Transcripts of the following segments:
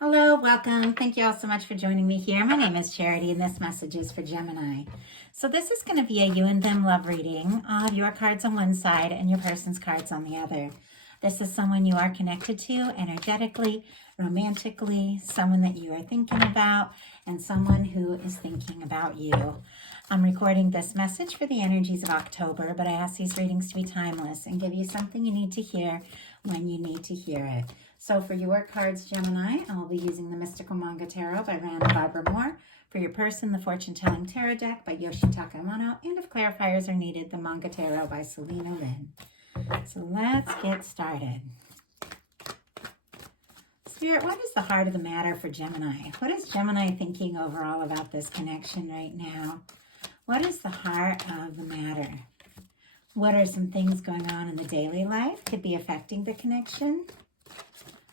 Hello, welcome. Thank you all so much for joining me here. My name is Charity, and this message is for Gemini. So this is going to be a you and them love reading of your cards on one side and your person's cards on the other. This is someone you are connected to energetically, romantically, someone that you are thinking about, and someone who is thinking about you. I'm recording this message for the energies of October, but I ask these readings to be timeless and give you something you need to hear when you need to hear it. So for your cards, Gemini, I will be using the Mystical Manga Tarot by Randall Barbara Moore. For your person, the Fortune Telling Tarot Deck by Yoshitaka Amano. And if clarifiers are needed, the Manga Tarot by Selena Lynn. So let's get started. Spirit, what is the heart of the matter for Gemini? What is Gemini thinking overall about this connection right now? What is the heart of the matter? What are some things going on in the daily life could be affecting the connection?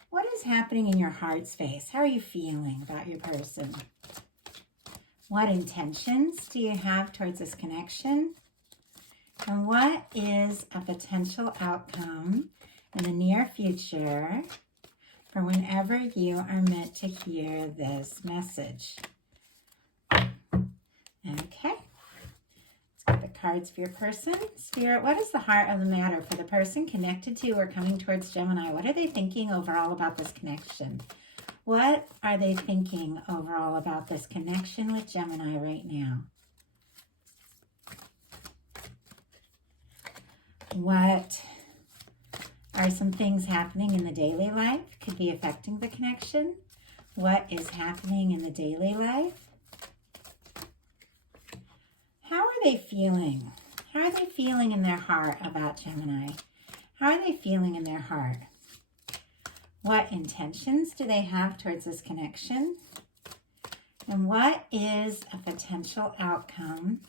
What is happening in your heart space? How are you feeling about your person? What intentions do you have towards this connection? And what is a potential outcome in the near future for whenever you are meant to hear this message? Okay. Let's get the cards for your person. Spirit, what is the heart of the matter for the person connected to or coming towards Gemini? What are they thinking overall about this connection? What are they thinking overall about this connection with Gemini right now? What are some things happening in the daily life could be affecting the connection? What is happening in the daily life? How are they feeling? How are they feeling in their heart about Gemini? How are they feeling in their heart? What intentions do they have towards this connection? And what is a potential outcome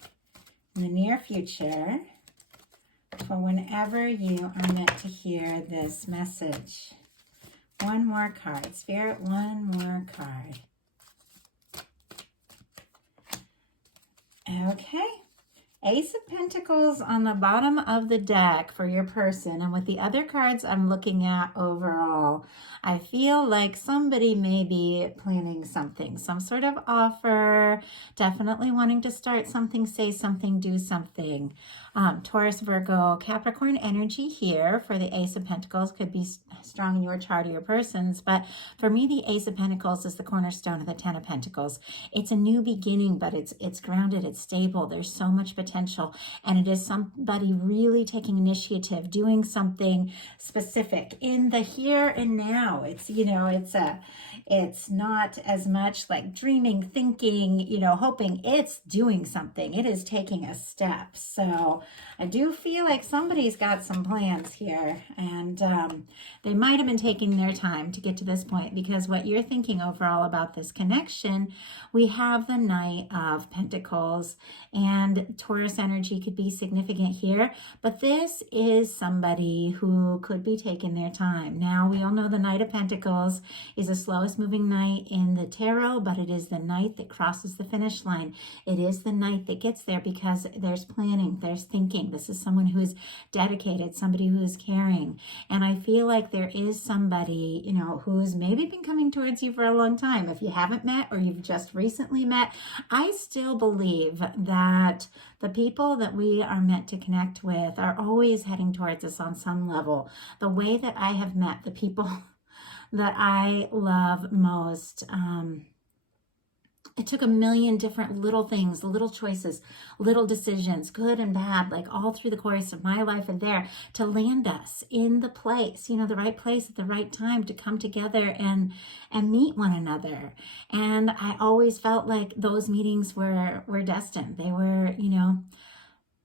in the near future for whenever you are meant to hear this message? One more card. Spirit, one more card. Okay. Ace of Pentacles on the bottom of the deck for your person. And with the other cards I'm looking at overall, I feel like somebody may be planning something, some sort of offer, definitely wanting to start something, say something, do something. Taurus, Virgo, Capricorn energy here for the Ace of Pentacles could be strong in your chart or your person's. But for me, the Ace of Pentacles is the cornerstone of the Ten of Pentacles. It's a new beginning, but it's grounded, it's stable. There's so much potential. And it is somebody really taking initiative, doing something specific in the here and now. It's, it's not as much like dreaming, thinking, hoping. It's doing something. It is taking a step. So I do feel like somebody's got some plans here, and they might have been taking their time to get to this point, because what you're thinking overall about this connection, we have the Knight of Pentacles, and Taurus energy could be significant here, but this is somebody who could be taking their time. Now, we all know the Knight of Pentacles is the slowest moving knight in the tarot, but it is the knight that crosses the finish line. It is the knight that gets there because there's planning, there's thinking. This is someone who is dedicated, somebody who is caring. And I feel like there is somebody, who's maybe been coming towards you for a long time. If you haven't met or you've just recently met, I still believe that the people that we are meant to connect with are always heading towards us on some level. The way that I have met the people that I love most, it took a million different little things, little choices, little decisions, good and bad, like all through the course of my life and there, to land us in the place, the right place at the right time to come together and meet one another. And I always felt like those meetings were destined.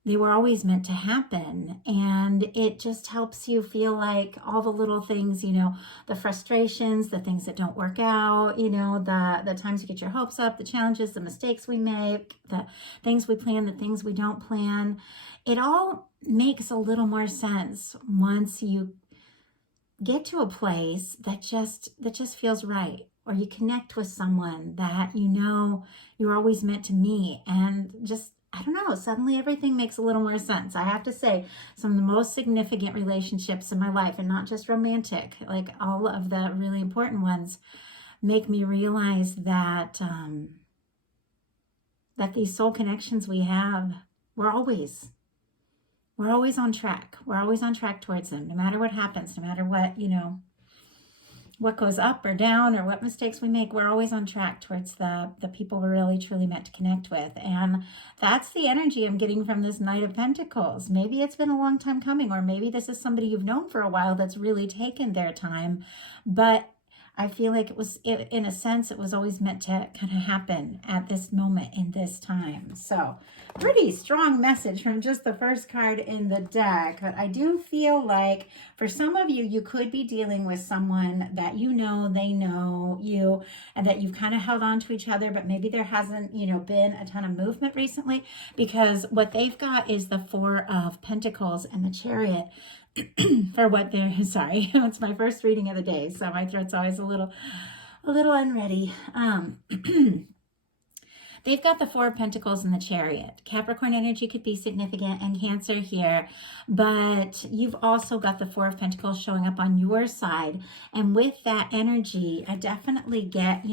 They were always meant to happen. And it just helps you feel like all the little things, the frustrations, the things that don't work out, the times you get your hopes up, the challenges, the mistakes we make, the things we plan, the things we don't plan. It all makes a little more sense once you get to a place that just feels right, or you connect with someone that you're always meant to meet, and just, I don't know, suddenly everything makes a little more sense. I have to say, some of the most significant relationships in my life, and not just romantic, like all of the really important ones, make me realize that that these soul connections we have, we're always on track. We're always on track towards them, no matter what happens, no matter what, what goes up or down or what mistakes we make. We're always on track towards the people we're really truly meant to connect with. And that's the energy I'm getting from this Knight of Pentacles. Maybe it's been a long time coming, or maybe this is somebody you've known for a while that's really taken their time, but I feel like in a sense, it was always meant to kind of happen at this moment in this time. So pretty strong message from just the first card in the deck. But I do feel like for some of you, you could be dealing with someone that you know, they know you, and that you've kind of held on to each other, but maybe there hasn't, been a ton of movement recently, because what they've got is the Four of Pentacles and the Chariot. For what they're, sorry, it's my first reading of the day, so my throat's always a little unready. They've got the Four of Pentacles and the Chariot. Capricorn energy could be significant, and Cancer here, but you've also got the Four of Pentacles showing up on your side. And with that energy, I definitely get,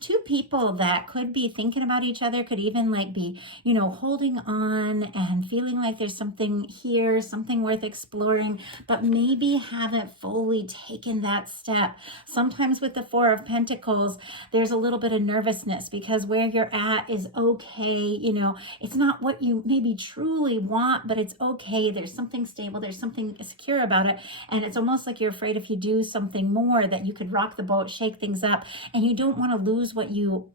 two people that could be thinking about each other, could even like be, holding on and feeling like there's something here, something worth exploring, but maybe haven't fully taken that step. Sometimes with the Four of Pentacles, there's a little bit of nervousness because where you're at is okay. It's not what you maybe truly want, but it's okay. There's something stable. There's something secure about it. And it's almost like you're afraid if you do something more that you could rock the boat, shake things up, and you don't want to lose what you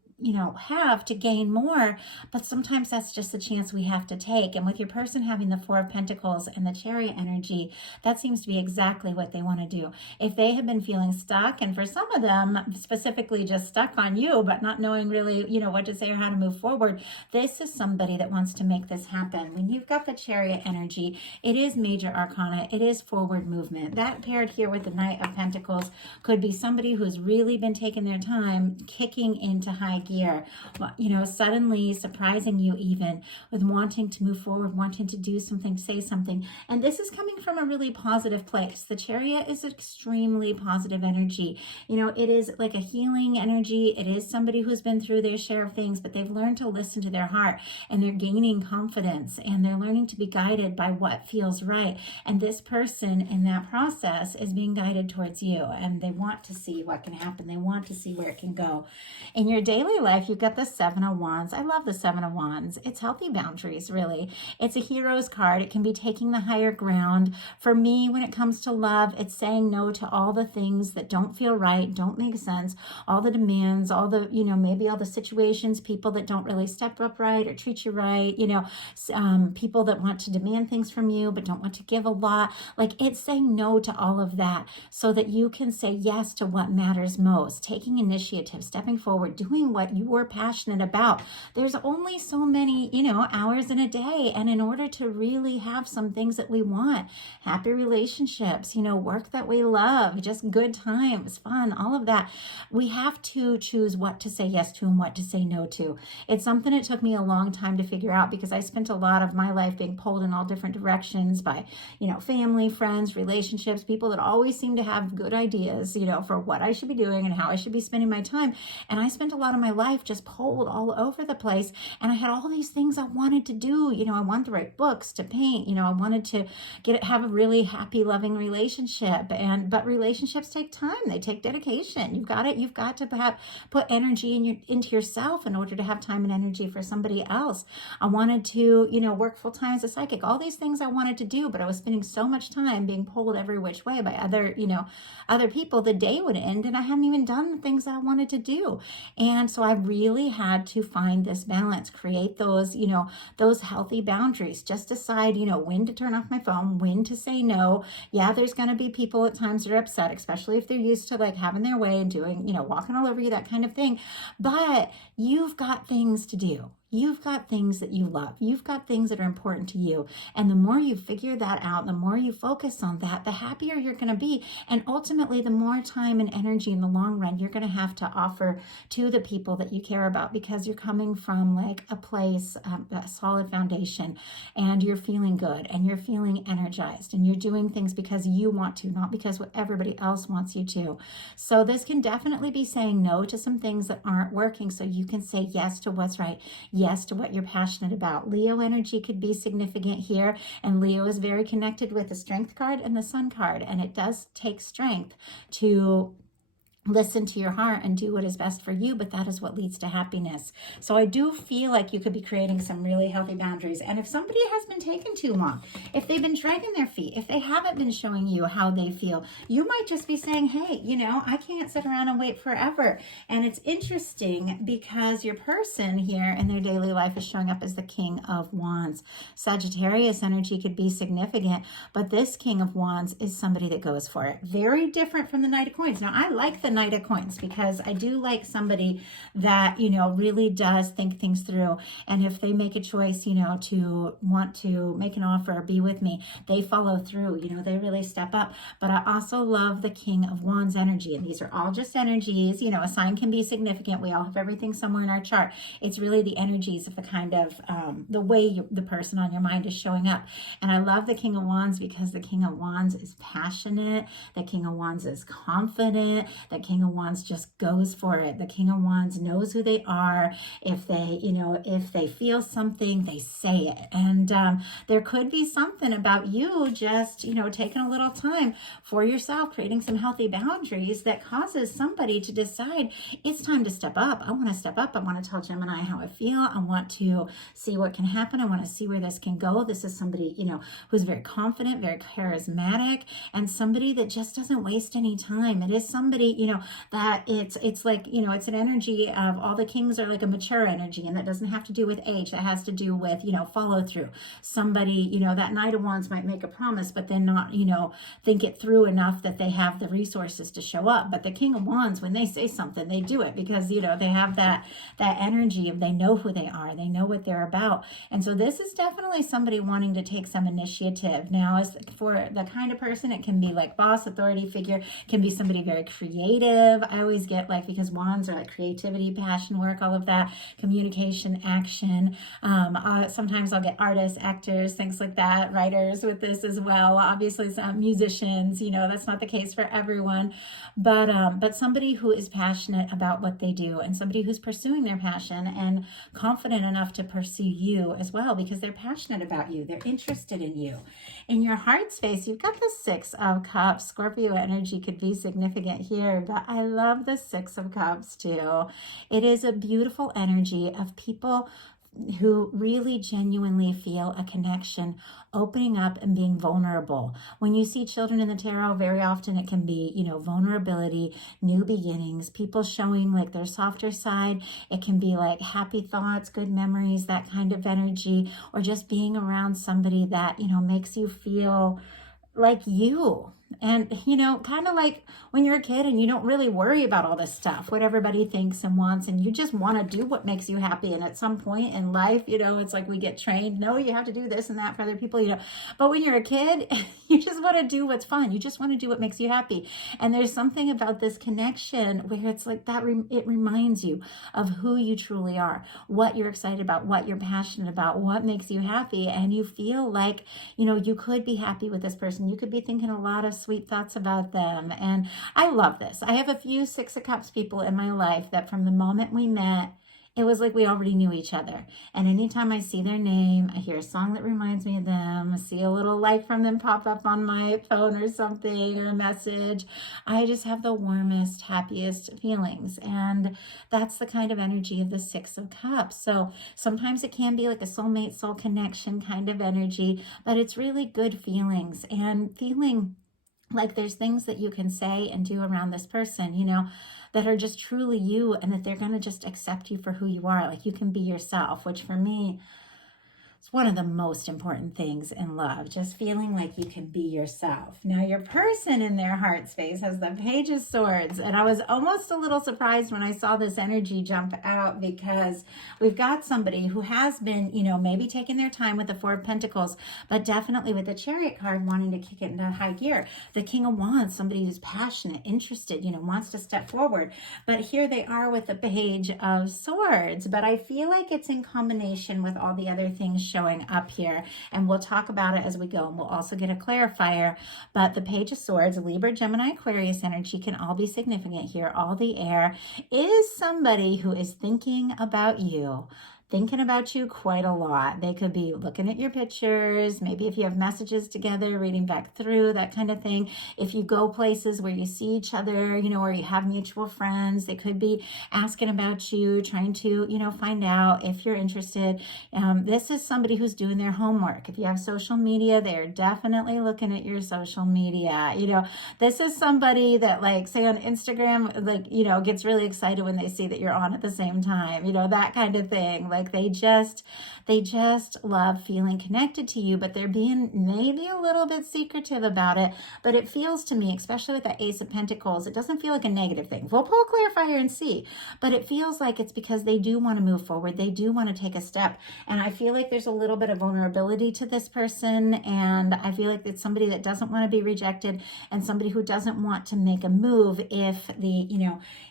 have to gain more. But sometimes that's just a chance we have to take. And with your person having the Four of Pentacles and the Chariot energy, that seems to be exactly what they want to do. If they have been feeling stuck, and for some of them specifically just stuck on you, but not knowing really, what to say or how to move forward, this is somebody that wants to make this happen. When you've got the Chariot energy, it is major arcana. It is forward movement. That paired here with the Knight of Pentacles could be somebody who's really been taking their time, kicking into high gear, suddenly surprising you even with wanting to move forward, wanting to do something, say something. And this is coming from a really positive place. The Chariot is extremely positive energy. It is like a healing energy. It is somebody who's been through their share of things, but they've learned to listen to their heart, and they're gaining confidence, and they're learning to be guided by what feels right. And this person in that process is being guided towards you, and they want to see what can happen. They want to see where it can go. In your daily life, you've got the Seven of Wands. I love the Seven of Wands. It's healthy boundaries, really. It's a hero's card. It can be taking the higher ground. For me, when it comes to love, it's saying no to all the things that don't feel right, don't make sense, all the demands, all the, maybe all the situations, people that don't really step up right or treat you right, people that want to demand things from you but don't want to give a lot. Like, it's saying no to all of that so that you can say yes to what matters most, taking initiative, stepping forward, doing what you are passionate about. There's only so many, hours in a day. And in order to really have some things that we want, happy relationships, work that we love, just good times, fun, all of that, we have to choose what to say yes to and what to say no to. It's something it took me a long time to figure out, because I spent a lot of my life being pulled in all different directions by, family, friends, relationships, people that always seem to have good ideas, for what I should be doing and how I should be spending my time. And I spent a lot of my life just pulled all over the place, and I had all these things I wanted to do. I wanted to write books, to paint, I wanted to have a really happy, loving relationship. But relationships take time. They take dedication. You've got to put energy into yourself in order to have time and energy for somebody else. I wanted to, work full time as a psychic, all these things I wanted to do, but I was spending so much time being pulled every which way by other people. The day would end and I hadn't even done the things I wanted to do. And so I really had to find this balance, create those, those healthy boundaries, just decide, when to turn off my phone, when to say no. Yeah, there's going to be people at times that are upset, especially if they're used to like having their way and doing, walking all over you, that kind of thing. But you've got things to do. You've got things that you love. You've got things that are important to you. And the more you figure that out, the more you focus on that, the happier you're going to be. And ultimately, the more time and energy in the long run you're going to have to offer to the people that you care about, because you're coming from like a place, a solid foundation, and you're feeling good and you're feeling energized and you're doing things because you want to, not because what everybody else wants you to. So this can definitely be saying no to some things that aren't working so you can say yes to what's right. Yes to what you're passionate about. Leo energy could be significant here, and Leo is very connected with the Strength card and the Sun card, and it does take strength to listen to your heart and do what is best for you, but that is what leads to happiness. So I do feel like you could be creating some really healthy boundaries. And if somebody has been taking too long, if they've been dragging their feet, if they haven't been showing you how they feel, you might just be saying, hey, you know, I can't sit around and wait forever. And it's interesting because your person here in their daily life is showing up as the King of Wands. Sagittarius energy could be significant, but this King of Wands is somebody that goes for it. Very different from the Knight of Coins. Now, I like the Knight of Coins because I do like somebody that, you know, really does think things through. And if they make a choice, you know, to want to make an offer or be with me, they follow through, you know, they really step up. But I also love the King of Wands energy. And these are all just energies. You know, a sign can be significant. We all have everything somewhere in our chart. It's really the energies of the kind of, the way the person on your mind is showing up. And I love the King of Wands because the King of Wands is passionate. The King of Wands is confident. The King of Wands just goes for it. The King of Wands knows who they are. If they, you know, if they feel something, they say it. And there could be something about you just, you know, taking a little time for yourself, creating some healthy boundaries that causes somebody to decide it's time to step up. I want to step up. I want to tell Gemini how I feel. I want to see what can happen. I want to see where this can go. This is somebody, you know, who's very confident, very charismatic, and somebody that just doesn't waste any time. It is somebody, you know, that it's like, you know, it's an energy of all the kings are like a mature energy, and that doesn't have to do with age. That has to do with, you know, follow through. Somebody, you know, that Knight of Wands might make a promise, but then not, you know, think it through enough that they have the resources to show up. But the King of Wands, when they say something, they do it because, you know, they have that energy of they know who they are, they know what they're about. And so this is definitely somebody wanting to take some initiative. Now, as for the kind of person, it can be like boss, authority figure, can be somebody very creative. I always get like, because wands are like creativity, passion work, all of that, communication, action. Sometimes I'll get artists, actors, things like that, writers with this as well. Obviously some musicians, you know, that's not the case for everyone, but somebody who is passionate about what they do, and somebody who's pursuing their passion and confident enough to pursue you as well, because they're passionate about you. They're interested in you. In your heart space, you've got the Six of Cups. Scorpio energy could be significant here, but I love the Six of Cups too. It is a beautiful energy of people who really genuinely feel a connection, opening up and being vulnerable. When you see children in the tarot, very often it can be, you know, vulnerability, new beginnings, people showing like their softer side. It can be like happy thoughts, good memories, that kind of energy, or just being around somebody that, you know, makes you feel like you. And, you know, kind of like when you're a kid and you don't really worry about all this stuff, what everybody thinks and wants, and you just want to do what makes you happy. And at some point in life, you know, it's like we get trained, no, you have to do this and that for other people, you know. But when you're a kid, you just want to do what's fun. You just want to do what makes you happy. And there's something about this connection where it's like that, it reminds you of who you truly are, what you're excited about, what you're passionate about, what makes you happy. And you feel like, you know, you could be happy with this person. You could be thinking a lot of sweet thoughts about them. And I love this. I have a few Six of Cups people in my life that from the moment we met, it was like we already knew each other. And anytime I see their name, I hear a song that reminds me of them, I see a little like from them pop up on my phone or something, or a message, I just have the warmest, happiest feelings. And that's the kind of energy of the Six of Cups. So sometimes it can be like a soulmate, soul connection kind of energy, but it's really good feelings, and feeling like there's things that you can say and do around this person, you know, that are just truly you, and that they're going to just accept you for who you are. Like you can be yourself, which for me, It's one of the most important things in love, just feeling like you can be yourself. Now, your person in their heart space has the Page of Swords, and I was almost a little surprised when I saw this energy jump out, because we've got somebody who has been, maybe taking their time with the Four of Pentacles, but definitely with the Chariot card wanting to kick it into high gear. The King of Wands, somebody who's passionate, interested, wants to step forward. But here they are with the Page of Swords, but I feel like it's in combination with all the other things showing up here, and we'll talk about it as we go, and we'll also get a clarifier. But the Page of Swords, Libra, Gemini, Aquarius energy can all be significant here. All the air is somebody who is thinking about you quite a lot. They could be looking at your pictures, maybe if you have messages together, reading back through, that kind of thing. If you go places where you see each other, or you have mutual friends, they could be asking about you, trying to, find out if you're interested. This is somebody who's doing their homework. If you have social media, they're definitely looking at your social media. This is somebody that, like, say on Instagram, like, gets really excited when they see that you're on at the same time, that kind of thing. Like they just love feeling connected to you, but they're being maybe a little bit secretive about it. But it feels to me, especially with the Ace of Pentacles, it doesn't feel like a negative thing. We'll pull a clarifier and see, but it feels like it's because they do want to move forward. They do want to take a step. And I feel like there's a little bit of vulnerability to this person. And I feel like it's somebody that doesn't want to be rejected, and somebody who doesn't want to make a move if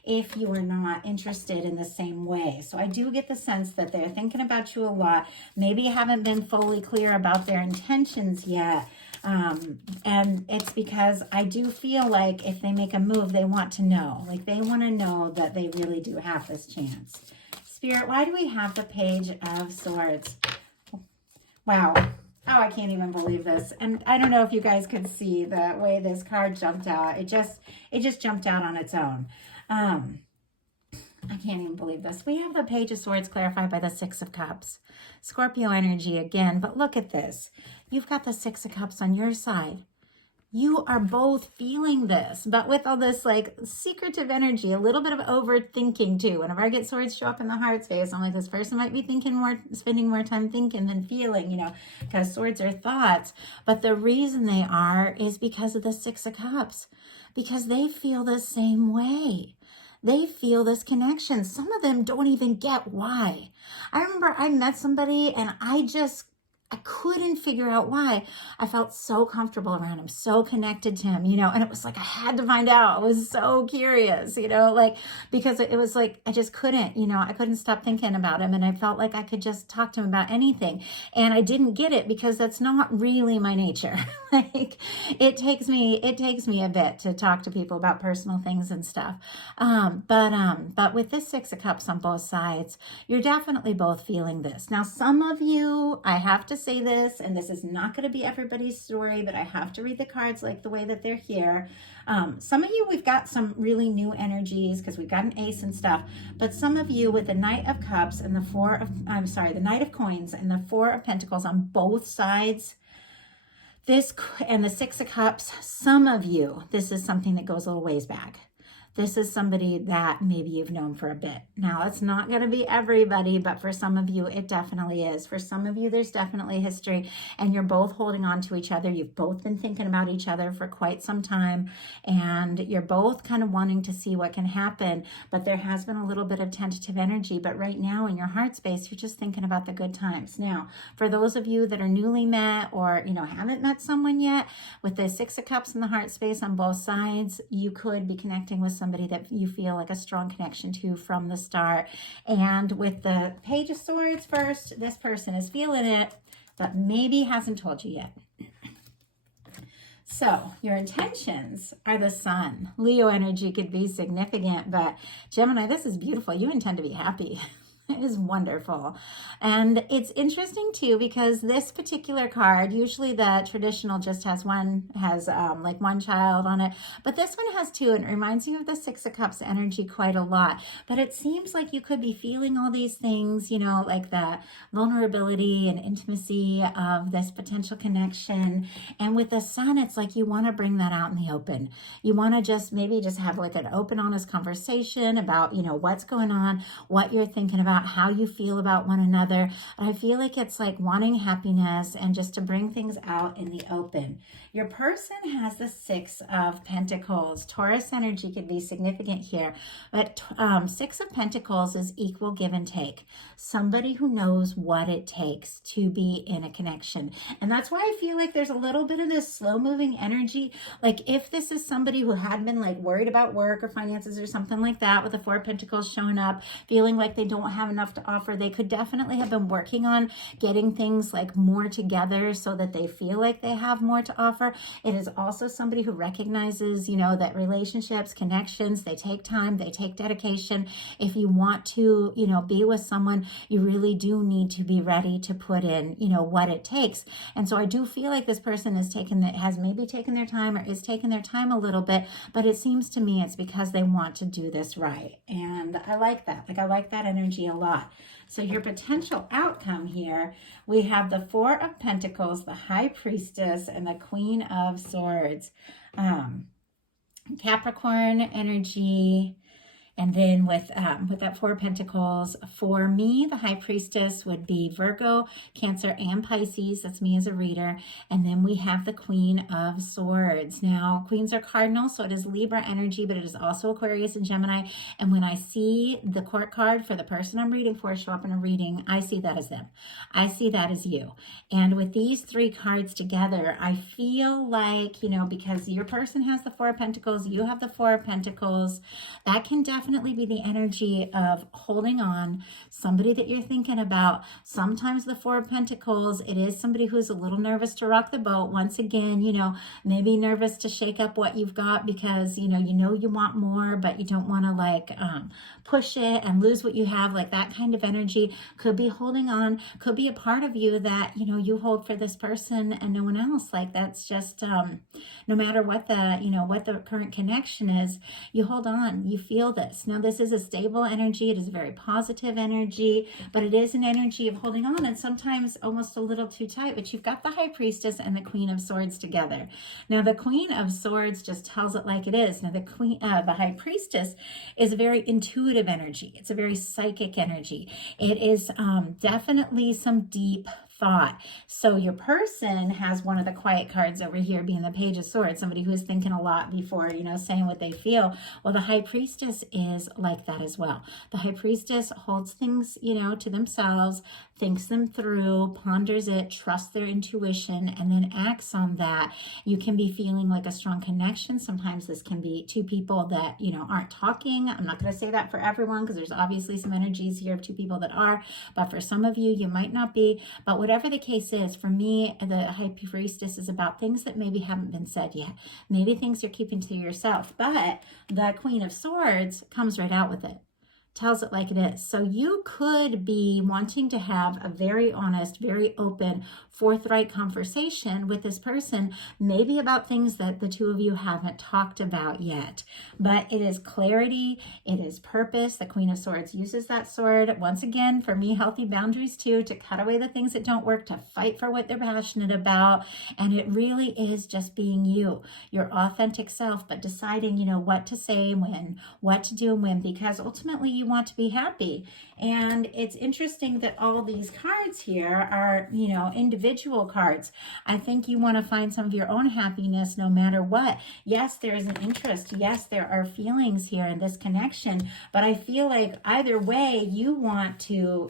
if you are not interested in the same way. So I do get the sense that they're thinking about you a lot. Maybe you haven't been fully clear about their intentions yet. And it's because I do feel like if they make a move, they want to know. Like they want to know that they really do have this chance. Spirit, why do we have the Page of Swords? Wow. Oh, I can't even believe this. And I don't know if you guys could see the way this card jumped out. It just jumped out on its own. I can't even believe this. We have the Page of Swords clarified by the Six of Cups. Scorpio energy again, but look at this. You've got the Six of Cups on your side. You are both feeling this, but with all this like secretive energy, a little bit of overthinking too. Whenever I get swords show up in the heart space, I'm like, this person might be spending more time thinking than feeling, because swords are thoughts. But the reason they are is because of the Six of Cups, because they feel the same way. They feel this connection. Some of them don't even get why. I remember I met somebody and I couldn't figure out why. I felt so comfortable around him, so connected to him, and it was like I had to find out. I was so curious, because it was like I just couldn't, I couldn't stop thinking about him, and I felt like I could just talk to him about anything. And I didn't get it because that's not really my nature. Like it takes me a bit to talk to people about personal things and stuff. But with this Six of Cups on both sides, you're definitely both feeling this. Now, some of you, I have to say this, and this is not going to be everybody's story, but I have to read the cards like the way that they're here. Some of you, we've got some really new energies because we've got an ace and stuff, but some of you with the Knight of Cups and the Knight of Coins and the Four of Pentacles on both sides, this and the Six of Cups, some of you, this is something that goes a little ways back. This is somebody that maybe you've known for a bit. Now, it's not going to be everybody, but for some of you, it definitely is. For some of you, there's definitely history, and you're both holding on to each other. You've both been thinking about each other for quite some time, and you're both kind of wanting to see what can happen, but there has been a little bit of tentative energy. But right now in your heart space, you're just thinking about the good times. Now, for those of you that are newly met or, haven't met someone yet, with the Six of Cups in the heart space on both sides, you could be connecting with somebody that you feel like a strong connection to from the start. And with the Page of Swords first, this person is feeling it, but maybe hasn't told you yet. So your intentions are the Sun. Leo energy could be significant, but Gemini, this is beautiful. You intend to be happy. It is wonderful. And it's interesting too, because this particular card, usually the traditional just has one child on it, but this one has two, and it reminds you of the Six of Cups energy quite a lot. But it seems like you could be feeling all these things, like the vulnerability and intimacy of this potential connection. And with the Sun, it's like you want to bring that out in the open. You want to just have like an open, honest conversation about, what's going on, what you're thinking about. about how you feel about one another. I feel like it's like wanting happiness and just to bring things out in the open. Your person has the Six of Pentacles. Taurus energy could be significant here, but Six of Pentacles is equal give and take. Somebody who knows what it takes to be in a connection. And that's why I feel like there's a little bit of this slow moving energy. Like if this is somebody who had been like worried about work or finances or something like that, with the Four of Pentacles showing up, feeling like they don't have enough to offer, they could definitely have been working on getting things like more together so that they feel like they have more to offer. It is also somebody who recognizes, that relationships, connections, they take time, they take dedication. If you want to, be with someone, you really do need to be ready to put in, what it takes. And so I do feel like this person has maybe taken their time or is taking their time a little bit, but it seems to me it's because they want to do this right. And I like that. I like that energy a lot. So your potential outcome here, we have the Four of Pentacles, the High Priestess, and the Queen of Swords. Capricorn energy. And then with that Four of Pentacles, for me, the High Priestess would be Virgo, Cancer, and Pisces. That's me as a reader. And then we have the Queen of Swords. Now, queens are cardinal, so it is Libra energy, but it is also Aquarius and Gemini. And when I see the court card for the person I'm reading for show up in a reading, I see that as them. I see that as you. And with these three cards together, I feel like, because your person has the Four of Pentacles, you have the Four of Pentacles, that can definitely be the energy of holding on, somebody that you're thinking about. Sometimes the Four of Pentacles, it is somebody who's a little nervous to rock the boat. Once again, maybe nervous to shake up what you've got because, you want more, but you don't want to push it and lose what you have. Like that kind of energy could be holding on, could be a part of you that, you hold for this person and no one else. Like that's just, no matter what the current connection is, you hold on, you feel this. Now, this is a stable energy. It is a very positive energy, but it is an energy of holding on and sometimes almost a little too tight. But you've got the High Priestess and the Queen of Swords together. Now, the Queen of Swords just tells it like it is. Now, the High Priestess is a very intuitive energy. It's a very psychic energy. It is definitely some deep thought. So your person has one of the quiet cards over here being the Page of Swords, somebody who is thinking a lot before, saying what they feel. Well, the High Priestess is like that as well. The High Priestess holds things, to themselves, thinks them through, ponders it, trusts their intuition, and then acts on that. You can be feeling like a strong connection. Sometimes this can be two people that, aren't talking. I'm not going to say that for everyone because there's obviously some energies here of two people that are, but for some of you, you might not be. But whatever the case is, for me, the High Priestess is about things that maybe haven't been said yet. Maybe things you're keeping to yourself. But the Queen of Swords comes right out with it. Tells it like it is. So you could be wanting to have a very honest, very open, forthright conversation with this person, maybe about things that the two of you haven't talked about yet. But it is clarity, it is purpose. The Queen of Swords uses that sword, once again, for me, healthy boundaries too, to cut away the things that don't work, to fight for what they're passionate about. And it really is just being you, your authentic self, but deciding, what to say when, what to do and when, because ultimately you want to be happy. And it's interesting that all these cards here are, individual cards. I think you want to find some of your own happiness no matter what. Yes, there is an interest. Yes, there are feelings here in this connection, but I feel like either way, you want to,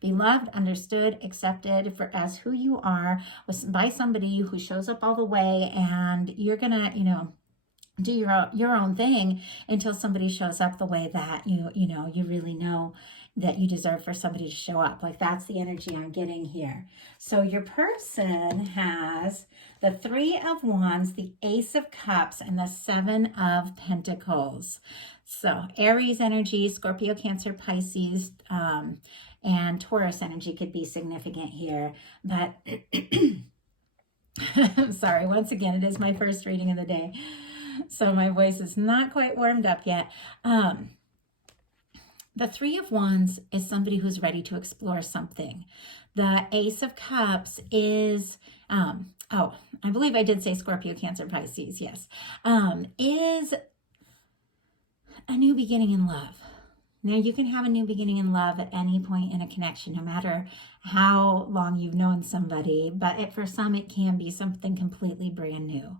be loved, understood, accepted as who you are by somebody who shows up all the way, and you're gonna, do your own thing until somebody shows up the way that you really know that you deserve for somebody to show up. Like that's the energy I'm getting here. So your person has the Three of Wands, the Ace of Cups, and the Seven of Pentacles. So Aries energy, Scorpio, Cancer, Pisces, and Taurus energy could be significant here. But sorry, once again, it is my first reading of the day, so my voice is not quite warmed up yet. The Three of Wands is somebody who's ready to explore something. The Ace of Cups is, I believe I did say Scorpio, Cancer, Pisces, yes, is a new beginning in love. Now, you can have a new beginning in love at any point in a connection, no matter how long you've known somebody, but for some, it can be something completely brand new.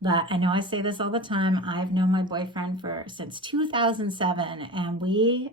But I know I say this all the time. I've known my boyfriend since 2007, and we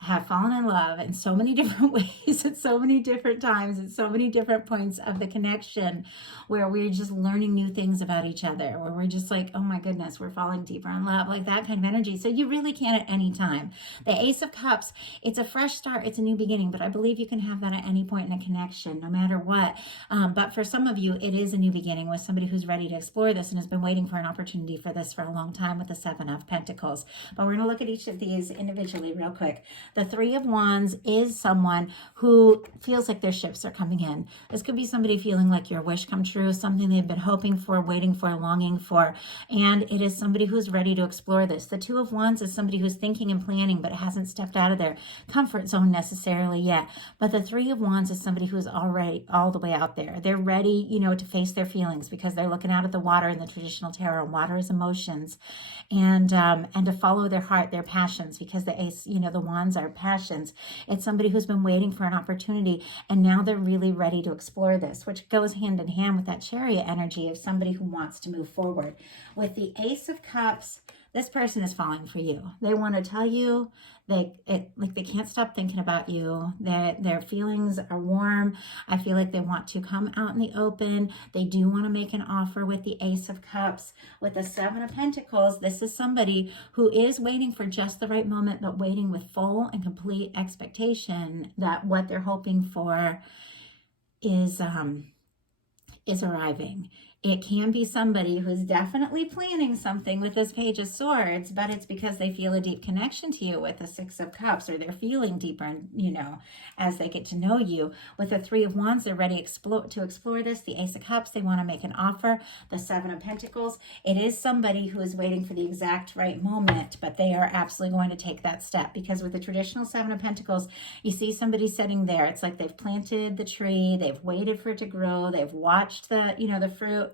have fallen in love in so many different ways at so many different times at so many different points of the connection, where we're just learning new things about each other, where we're just like, oh my goodness, we're falling deeper in love, like that kind of energy. So you really can at any time. The Ace of Cups, it's a fresh start, it's a new beginning, but I believe you can have that at any point in a connection, no matter what. But for some of you, it is a new beginning with somebody who's ready to explore this and has been waiting for an opportunity for this for a long time with the Seven of Pentacles. But we're going to look at each of these individually real quick. The Three of Wands is someone who feels like their ships are coming in. This could be somebody feeling like your wish come true, something they've been hoping for, waiting for, longing for, and it is somebody who's ready to explore this. The Two of Wands is somebody who's thinking and planning but hasn't stepped out of their comfort zone necessarily yet. But the Three of Wands is somebody who's already all the way out there. They're ready, to face their feelings because they're looking out at the water in the traditional tarot. Water is emotions, and to follow their heart, their passions, because the Ace, the Wands are passions. It's somebody who's been waiting for an opportunity, and now they're really ready to explore this, which goes hand in hand with that Chariot energy of somebody who wants to move forward. With the Ace of Cups, this person is falling for you. They want to tell you they can't stop thinking about you. Their feelings are warm. I feel like they want to come out in the open. They do want to make an offer with the Ace of Cups. With the Seven of Pentacles, this is somebody who is waiting for just the right moment, but waiting with full and complete expectation that what they're hoping for is arriving. It can be somebody who's definitely planning something with this Page of Swords, but it's because they feel a deep connection to you with the Six of Cups, or they're feeling deeper, as they get to know you. With the Three of Wands, they're ready to explore this. The Ace of Cups, they want to make an offer. The Seven of Pentacles, it is somebody who is waiting for the exact right moment, but they are absolutely going to take that step, because with the traditional Seven of Pentacles, you see somebody sitting there. It's like they've planted the tree, they've waited for it to grow, they've watched the fruit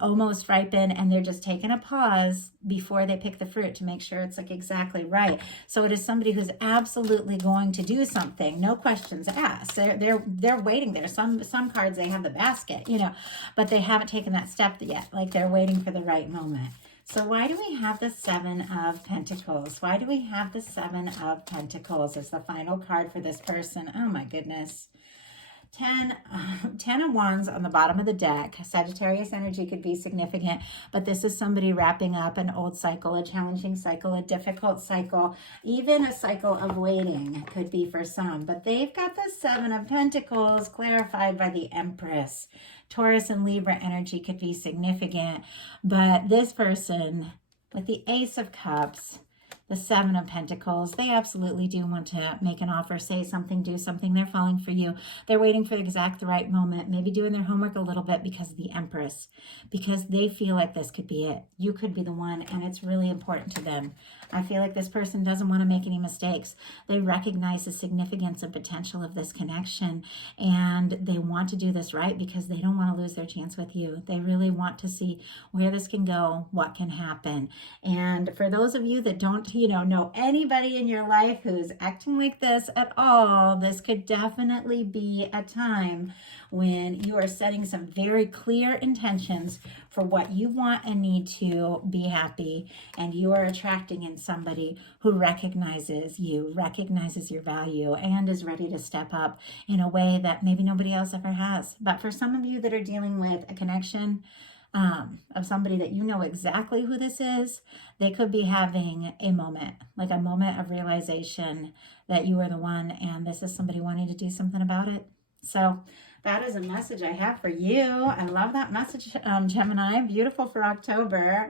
almost ripen, and they're just taking a pause before they pick the fruit to make sure it's like exactly right. So it is somebody who's absolutely going to do something, no questions asked. They're waiting there. Some cards, they have the basket, but they haven't taken that step yet. Like they're waiting for the right moment. So why do we have the Seven of Pentacles? Why do we have the Seven of Pentacles as the final card for this person? Oh my goodness. 10 of Wands on the bottom of the deck. Sagittarius energy could be significant, but this is somebody wrapping up an old cycle, a challenging cycle, a difficult cycle, even a cycle of waiting could be for some. But they've got the Seven of Pentacles clarified by the Empress. Taurus and Libra energy could be significant, but this person with the Ace of Cups, the Seven of Pentacles, they absolutely do want to make an offer, say something, do something. They're falling for you. They're waiting for the right moment, maybe doing their homework a little bit because of the Empress, because they feel like this could be it. You could be the one, and it's really important to them. I feel like this person doesn't want to make any mistakes. They recognize the significance and potential of this connection, and they want to do this right because they don't want to lose their chance with you. They really want to see where this can go, what can happen. And for those of you that don't know anybody in your life who's acting like this at all, this could definitely be a time when you are setting some very clear intentions for what you want and need to be happy, and you are attracting in somebody who recognizes you, recognizes your value, and is ready to step up in a way that maybe nobody else ever has. But for some of you that are dealing with a connection of somebody that you know exactly who this is, they could be having a moment, like a moment of realization that you are the one, and this is somebody wanting to do something about it. So that is a message I have for you. I love that message, Gemini. Beautiful for October.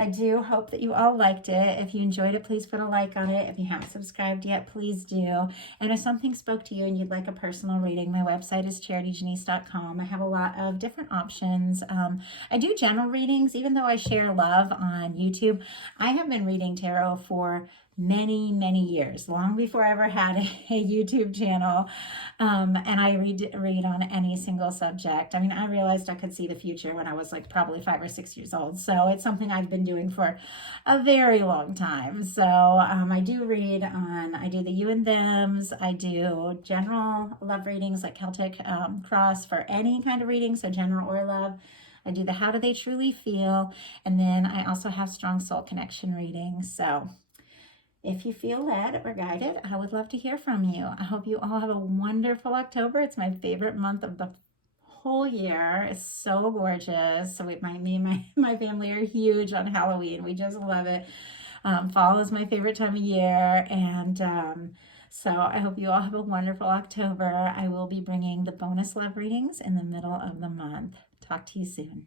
I do hope that you all liked it. If you enjoyed it, please put a like on it. If you haven't subscribed yet, please do. And if something spoke to you and you'd like a personal reading, my website is charityjanice.com. I have a lot of different options. I do general readings, even though I share love on YouTube. I have been reading tarot for many, many years, long before I ever had a YouTube channel. And I read on any single subject. I mean, I realized I could see the future when I was like probably 5 or 6 years old. So it's something I've been doing for a very long time. So I do read on, I do the you and thems. I do general love readings like Celtic Cross for any kind of reading, so general or love. I do the how do they truly feel. And then I also have strong soul connection readings. So if you feel led or guided, I would love to hear from you. I hope you all have a wonderful October. It's my favorite month of the whole year. It's so gorgeous. So me and my family are huge on Halloween. We just love it. Fall is my favorite time of year. And so I hope you all have a wonderful October. I will be bringing the bonus love readings in the middle of the month. Talk to you soon.